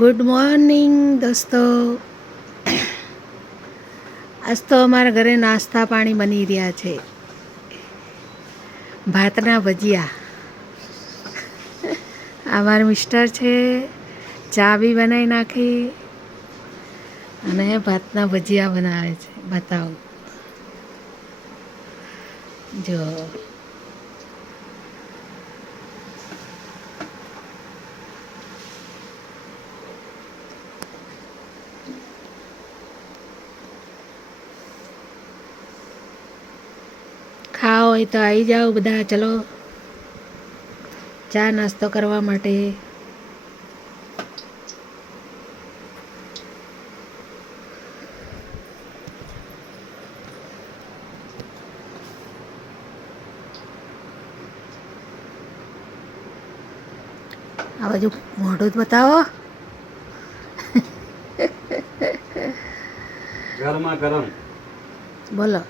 Good morning દોસ્તો. આજ તો અમારા ઘરે નાસ્તા પાણી બની રહ્યા છે. ભાતના ભજીયા. અમારા મિસ્ટર છે, ચા બી બનાવી નાખી અને ભાતના ભજીયા બનાવે છે. બતાવો જો. ખાઓ હોય તો આવી જાઓ બધા, ચલો ચા નાસ્તો કરવા માટે. આ બાજુ મોઢું જ બતાવો. ગરમા ગરમ બોલો.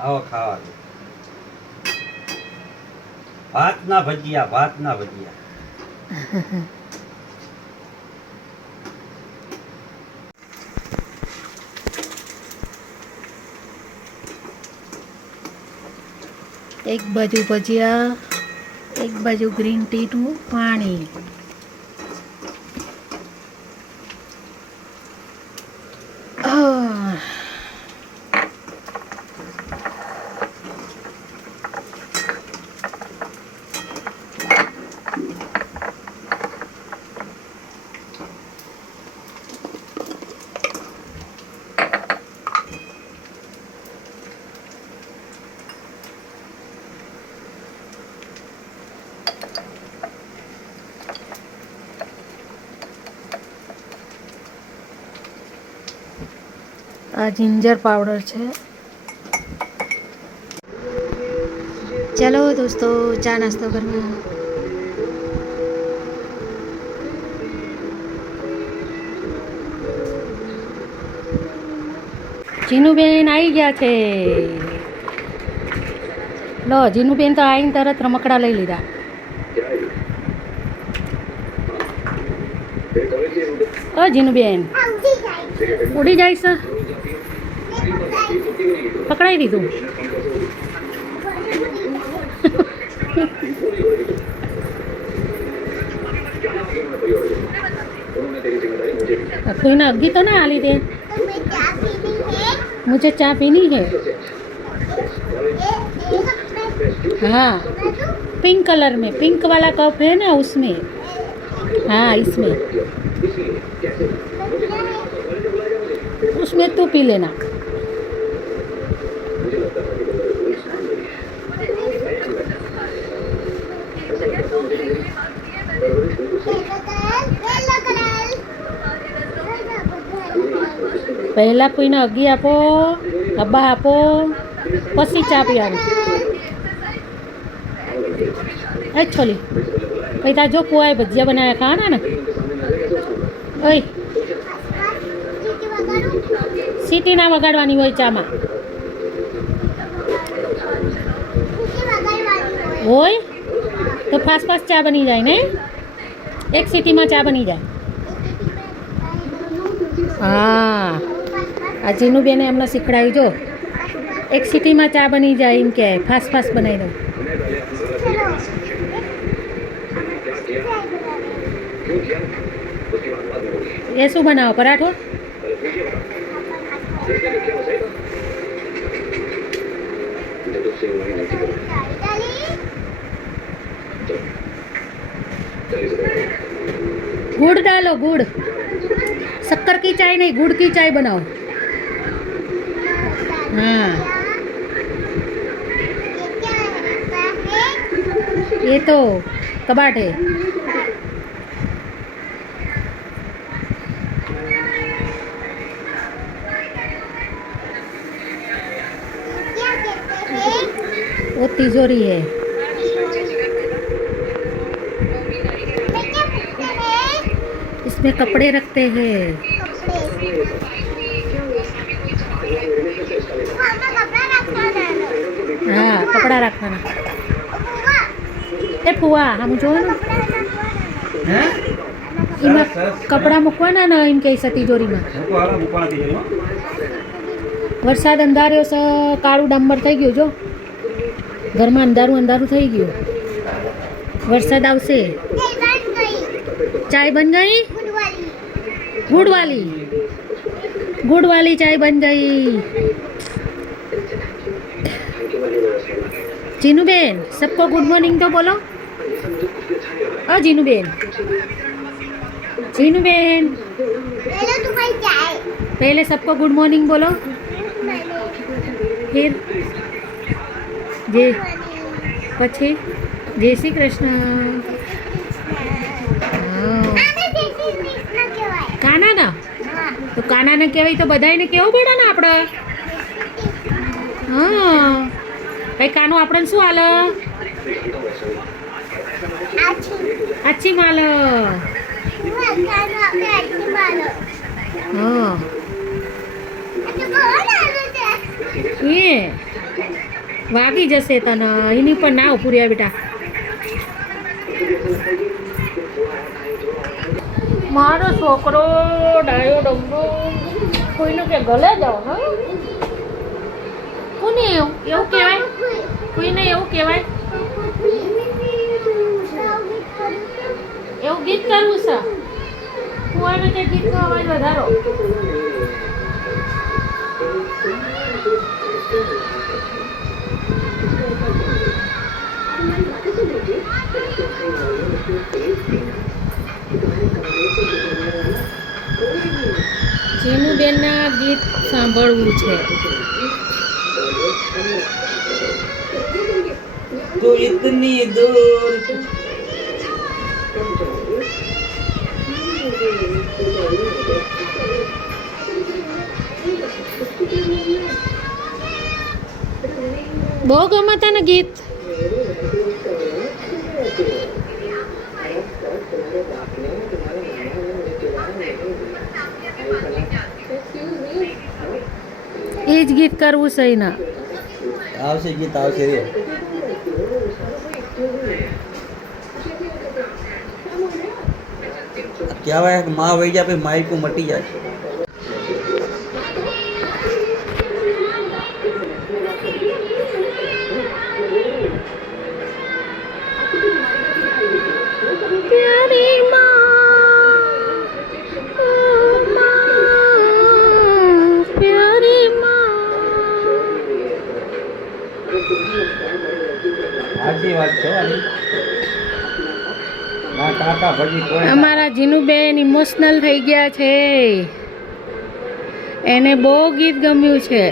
આવો ખાવા. ભાતના ભજીયા, ભાતના ભજીયા. એક બાજુ ભજીયા, એક બાજુ ગ્રીન ટીનું પાણી. આ જિંજર પાવડર છે. ચલો દોસ્તો ચા નાસ્તો કરવા. જીનુબેન આવી ગયા છે. લો, જીનુબેન તો આવીને તરત રમકડા લઈ લીધા. ઓ જીનુબેન, ઉડી જાય છે. પકડાઈ દીધું. कोई ना अग्गी तो ना आली दे. मुझे चाय पीनी है. हाँ, पिंक कलर में, पिंक वाला कप है ना उसमें. हाँ इसमें, उसमें तू पी लेना. પહેલાં કોઈને અગી આપો, ડબ્બા આપો, પછી ચા પીવાનું. એ છોલી પછી તાર જો કુવાએ ભજીયા બનાવ્યા ખાવાના ને. ઓય સીટી ના વગાડવાની હોય ચામાં. હોય તો ફાસ્ટ ફાસ્ટ ચા બની જાય ને. એક સીટીમાં ચા બની જાય. હા, આ જીનુબેને એમને શીખડાવી. જો એક સીટીમાં ચા બની જાય એમ કે ફાસ્ટ ફાસ્ટ બનાવી દઉં. એ શું બનાવો, પરાઠો? गुड़ डालो, गुड़. शक्कर की चाय नहीं, गुड़ की चाय बनाओ. हाँ, ये तो कबाट है. वो तिजोरी है. इसमें कपड़े रखते हैं. हाँ, कपड़ा रखना. ए फुआ हम जो है ना, એમાં સરસ સરસ કપડાં મૂકવાના ને એમ કહે છે તિજોરીમાં. મૂકો હાલો મૂકવાના તિજોરીમાં. વરસાદ અંધાર્યો છે, કાળું ડામર થઈ ગયું જો. ઘરમાં અંધારું અંધારું થઈ ગયું. વરસાદ આવશે. ચાય બન ગઈ. गुड़ वाली चाय बन गई. जीनू बेन सबको गुड मॉर्निंग तो बोलो. जीनू बेन पहले सबको गुड मॉर्निंग बोलो. फिर जय પછી જય શ્રી કૃષ્ણ. કાનાના તો કાનાને કહેવાય તો બધાને કેવું પડે ને આપણે. હા ભાઈ કાનું આપણને શું હાલ આછી માલ. હા એ વાગી જશે તને એની પર ના ઉભું રહ્યા બેટા. મારો છોકરો ડાયો ડમરો કોઈને કે ગલે જાઓ ને કોને એવું કહેવાય. કોઈને એવું કહેવાય. એવું ગીત કરવું છે. કુવાને કે ગીતનો અવાજ વધારો. જીનુબેનના ગીત સાંભળવું છે. તો ઇતની દૂર બહુ ગમે તને ગીત. એ જ ગીત કરવું છે એના. આવશે ગીત આવશે રે. કહેવાય કે માં વહી જાય પછી માયકું મટી જાય. प्यारी माँ, प्यारी સાચી વાત છે. ના કાકા ભજી કોઈ અમારા જીનુબેન ઇમોશનલ થઈ ગયા છે. એને બહુ ગીત ગમ્યું છે.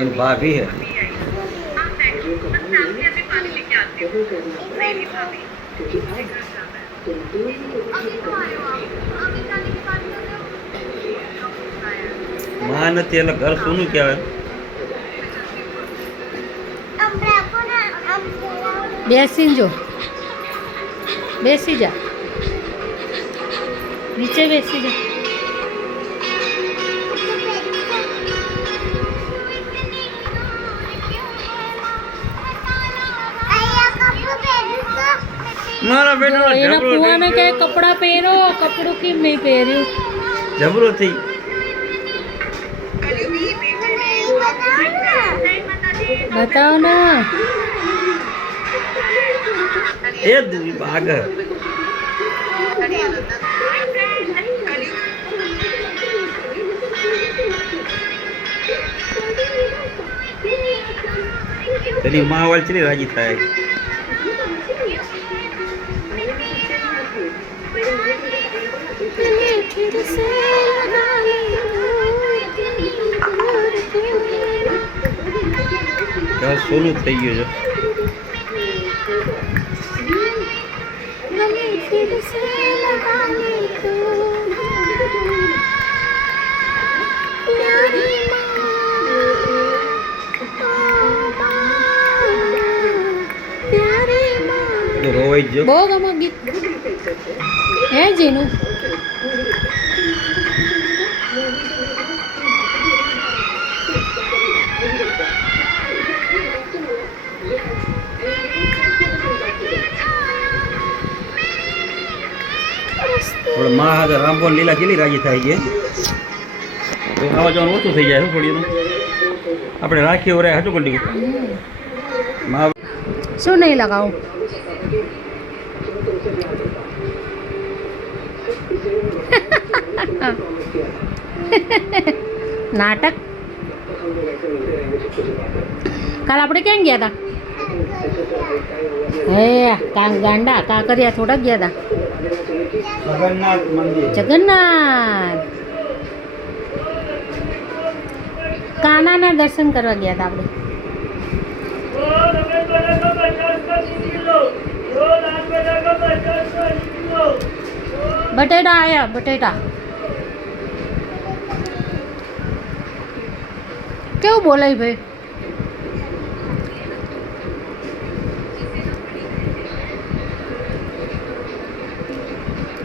એની ભાભી હે. માં નથી એટલે ઘર સોનું કહેવાય. બેસી જો, બેસી જા, નીચે બેસી જા. મારા બેટો એના કુવાને કે કપડા પહેરો, કપડું કેમ નહીં પહેર્યું. જબરો થઈ. બતાવો ના. એ દૂર આગળ તેની માં વાળ ચલી રાજી થાય. સોનું થઈ ગયું છે. રોવાઈ ગયો. બહુ ગમે ગીત. હે જીનું આપણે માં આગળ રામભોન લીલા કેટલી રાજી થાય છે તો આવા જવાનું ઓછું થઈ જાય થોડીનું આપણે રાખીએ ઓરે હાચું કરી દીધું માં શું નહીં લગાવું નાટક કાલ આપણે ક્યાં ગયા હતા હે ગાંડા કાંકરિયા થોડા ગયા હતા જગન્નાથ મંદિર જગન્નાથ કાનાના દર્શન કરવા ગયા હતા આપણે બટેટા આયા બટેટા કેવું બોલાય ભાઈ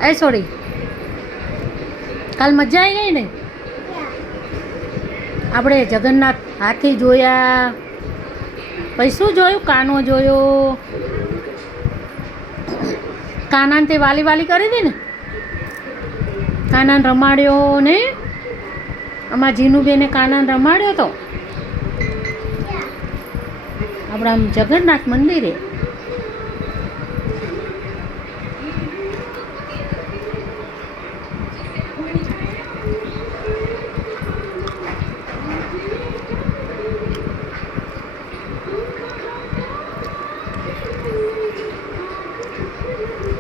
એ સોરી કાલ મજા આવી ગઈ ને આપણે જગન્નાથ હાથી જોયા પછી શું જોયું કાનો જોયો કાનાને તે વાલી વાલી કરી હતી ને કાનાને રમાડ્યો ને આમાં જીનુબેને કાનાને રમાડ્યો તો આપણા આમ જગન્નાથ મંદિરે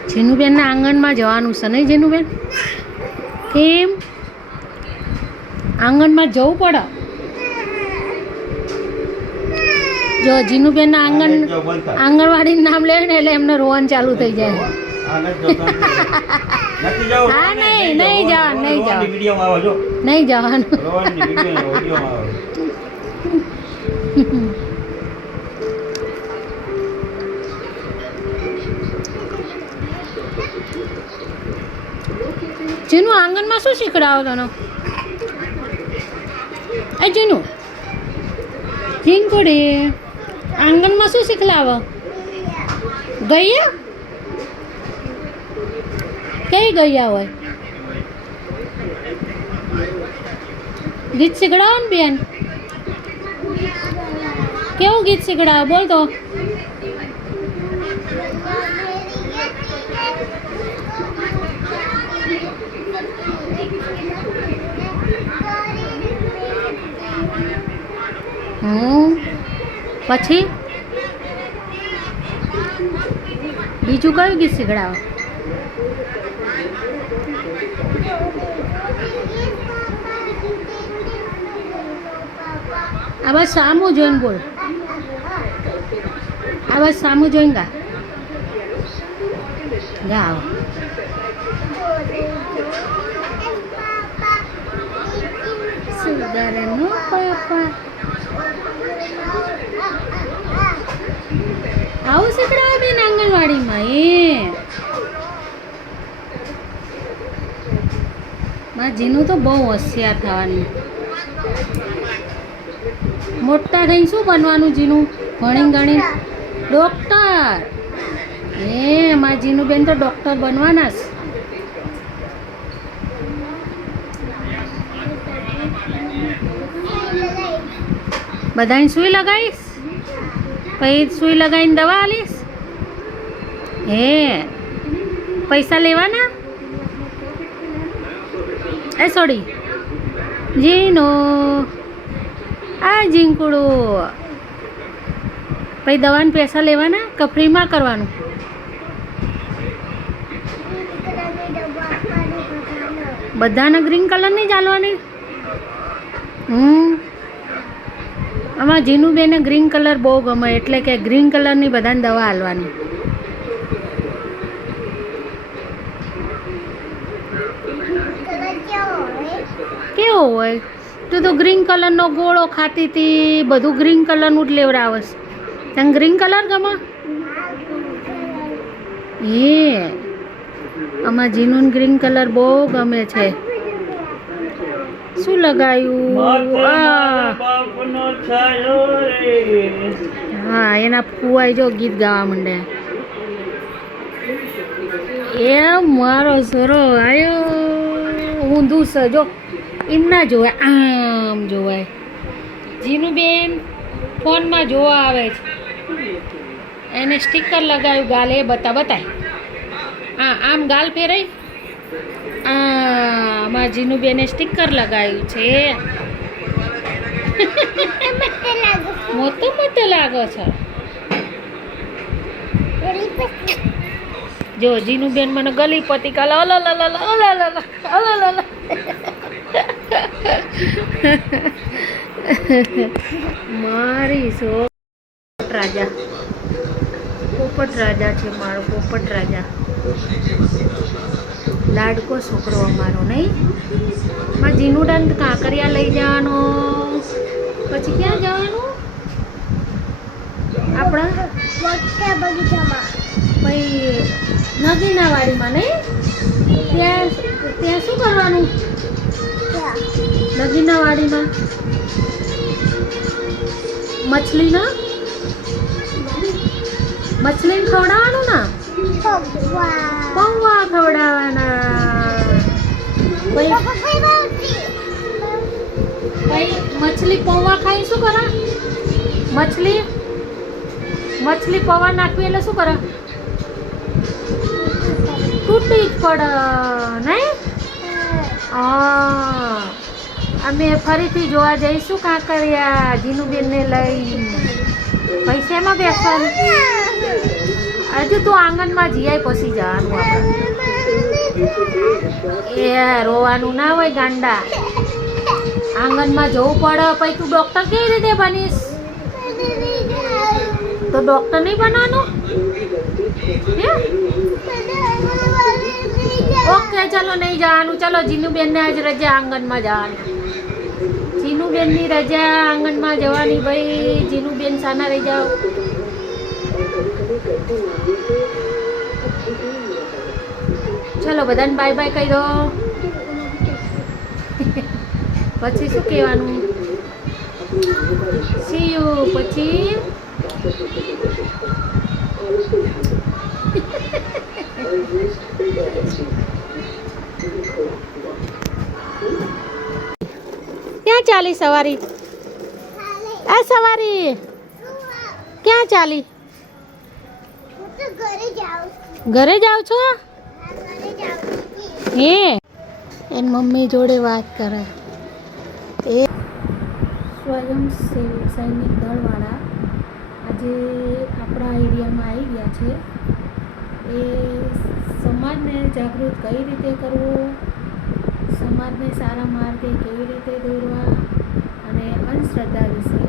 જીનુબેનના આંગણમાં જવાનું છે નહીં જીનુબેન કેમ આંગણમાં જવું પડે જો જીનુબેનના આંગણવાડીનું નામ લે ને એટલે એમને રોવાનું ચાલુ થઈ જાય હા નહીં જવાનું નહીં જવાનું જીનું આંગણમાં શું શીખડાવો તને એ જીનું ઝીંકુડી આંગણમાં શું શીખડાવો ગૈયા કઈ ગૈયા હોય ગીત શીખડાવો ને બેન કેવું ગીત શીખડાવો બોલ તો પછી બીજું કયું ગીત શીખડાવો આ બસ સામું જોઈને બોલ આ બસ સામું જોઈને ગાઓ સુધારનો પાપા આવું શીખડાવો બેન આંગણવાડીમાં એ મારા જીનું તો બહુ હોશિયાર થવાનું મોટા થઈને શું બનવાનું જીનું ભણી ગણી ડૉક્ટર એ મારા જીનું બેન તો ડૉક્ટર બનવાના જ બધાને સુઈ લગાવીશ પછી સુઈ લગાવીને દવા આલીશ હે પૈસા લેવાના એ સોડી જીનો આ ઝીંકુડું પછી દવાના પૈસા લેવાના કે ફ્રીમાં કરવાનું બધાને ગ્રીન કલરની ચાલવાની આમાં જીનુબેને ગ્રીન કલર બહુ ગમે એટલે કે ગ્રીન કલરની બધાને દવા હાલવાની કેવો હોય તું તો ગ્રીન કલરનો ગોળો ખાતી હતી બધું ગ્રીન કલરનું જ લેવડાવસ તને ગ્રીન કલર ગમે એ આમાં જીનું ગ્રીન કલર બહુ ગમે છે. શું લગાયું? બાપનો છાયો રે. હા, એના ફુવાઈ જો ગીત ગાવા માંડે. એ મારો સરો આયો ઊંધું છે જો, એમ ના જોવાય, આમ જોવાય. જીનું બેન ફોનમાં જોવા આવે છે. એને સ્ટીકર લગાવ્યું ગાલ, એ બતાય. હા, આમ ગાલ ફેરાય. આમાં જીનું બેને સ્ટીકર લગાવ્યું છે. મોટો લાગો છો. જો જીનું બેન મને ગલી પતિ કાલા મારી સો રાજા, પોપટ રાજા છે મારો પોપટ રાજા. લાડકો છોકરો અમારો નહીં. માં જીનું દંત કાંકરિયા લઈ જવાનો. પછી ક્યાં જવાનું? આપણા બગીચામાં. પછી નદીના વાડીમાં નહીં? ત્યાં શું કરવાનું? નદીના વાડીમાં મછલીને ખવડાવવાનું ને, પૌવા ખવડાવવાના. મછલી પૌવા ખાઈ શું કરે? મછલી પૌવા નાખવી એટલે શું કરે? તૂટી જ પડે નહીં? અમે ફરીથી જોવા જઈશું કાંકરિયા જીનુબેનને લઈ. પૈસામાં બેસવાનું. હજુ તો આંગણમાં જીઆઈ પછી જવાનું આપણે. એ રોવાનું ના હોય ગાંડા. આંગણમાં જવું પડે. પછી તું ડૉક્ટર કેવી રીતે બનીશ? તો ડૉક્ટર નહીં બનવાનું? ઓકે, ચલો નહીં જવાનું. ચલો જીનુબેનને આજ રજા આંગણમાં જવાની. જીનુબેનની રજા આંગણમાં જવાની. ભાઈ જીનુબેન સાના રહી જાઓ. ચલો બધાને બાય બાય કહી દો. પછી શું કહેવાનું? C you. પછી ક્યાં ચાલી સવારી? આ સવારી ક્યાં ચાલી? ઘરે જાવ છો? હે, એન મમ્મી જોડે વાત કરે. એ સ્વયં સૈનિક દળવાળા આજે આપણા એરિયામાં આવી ગયા છે. એ સમાજને જાગૃત કઈ રીતે કરવું, સમાજને સારા માર્ગે કેવી રીતે દોરવા અને અંધશ્રદ્ધા વિશે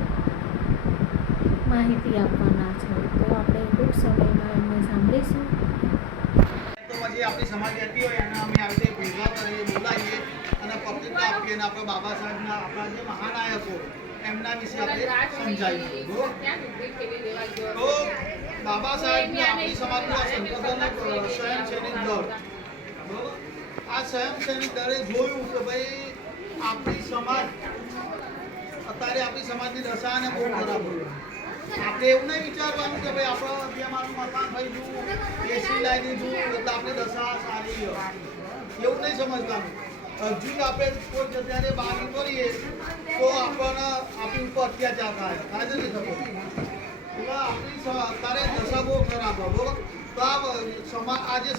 માહિતી આપવાના છે. તો આપણે ટૂંક સમયમાં એમને સાંભળીશું. તો પછી આપણી સમાજ રહેતી હોય અને અમે આવી રીતે ભેગા કરીએ, બોલાવીએ અને પબ્લિકને આપીએ અને આપણે બાબા સાહેબના આપણા જે મહાનાયકો એમના વિશે આપણે સમજાવીએ. તો બાબા સાહેબને આપણી સમાજના સંગઠન સ્વયં સૈનિક દળ, આ સ્વયં સૈનિક દળે જોયું કે ભાઈ આપણી સમાજ અત્યારે આપણી સમાજની દશા અને બહુ ખરાબ હોય. આપણે એવું નહીં વિચારવાનું કે ભાઈ આપણે જે મારું મકાન થઈ ગયું, એસી લાવી દીધું એટલે આપણી દશા સારી હોય. એવું નહીં સમજવાનું. હજુ આપણે કોઈ જગ્યાએ બહાર કરીએ તો આપણને આપણી ઉપર અત્યાચાર થાય નથી થતો. એટલે આપણી અત્યારે દશા બહુ ખરાબ હોય. બરોબર? તો આ સમાજ આજે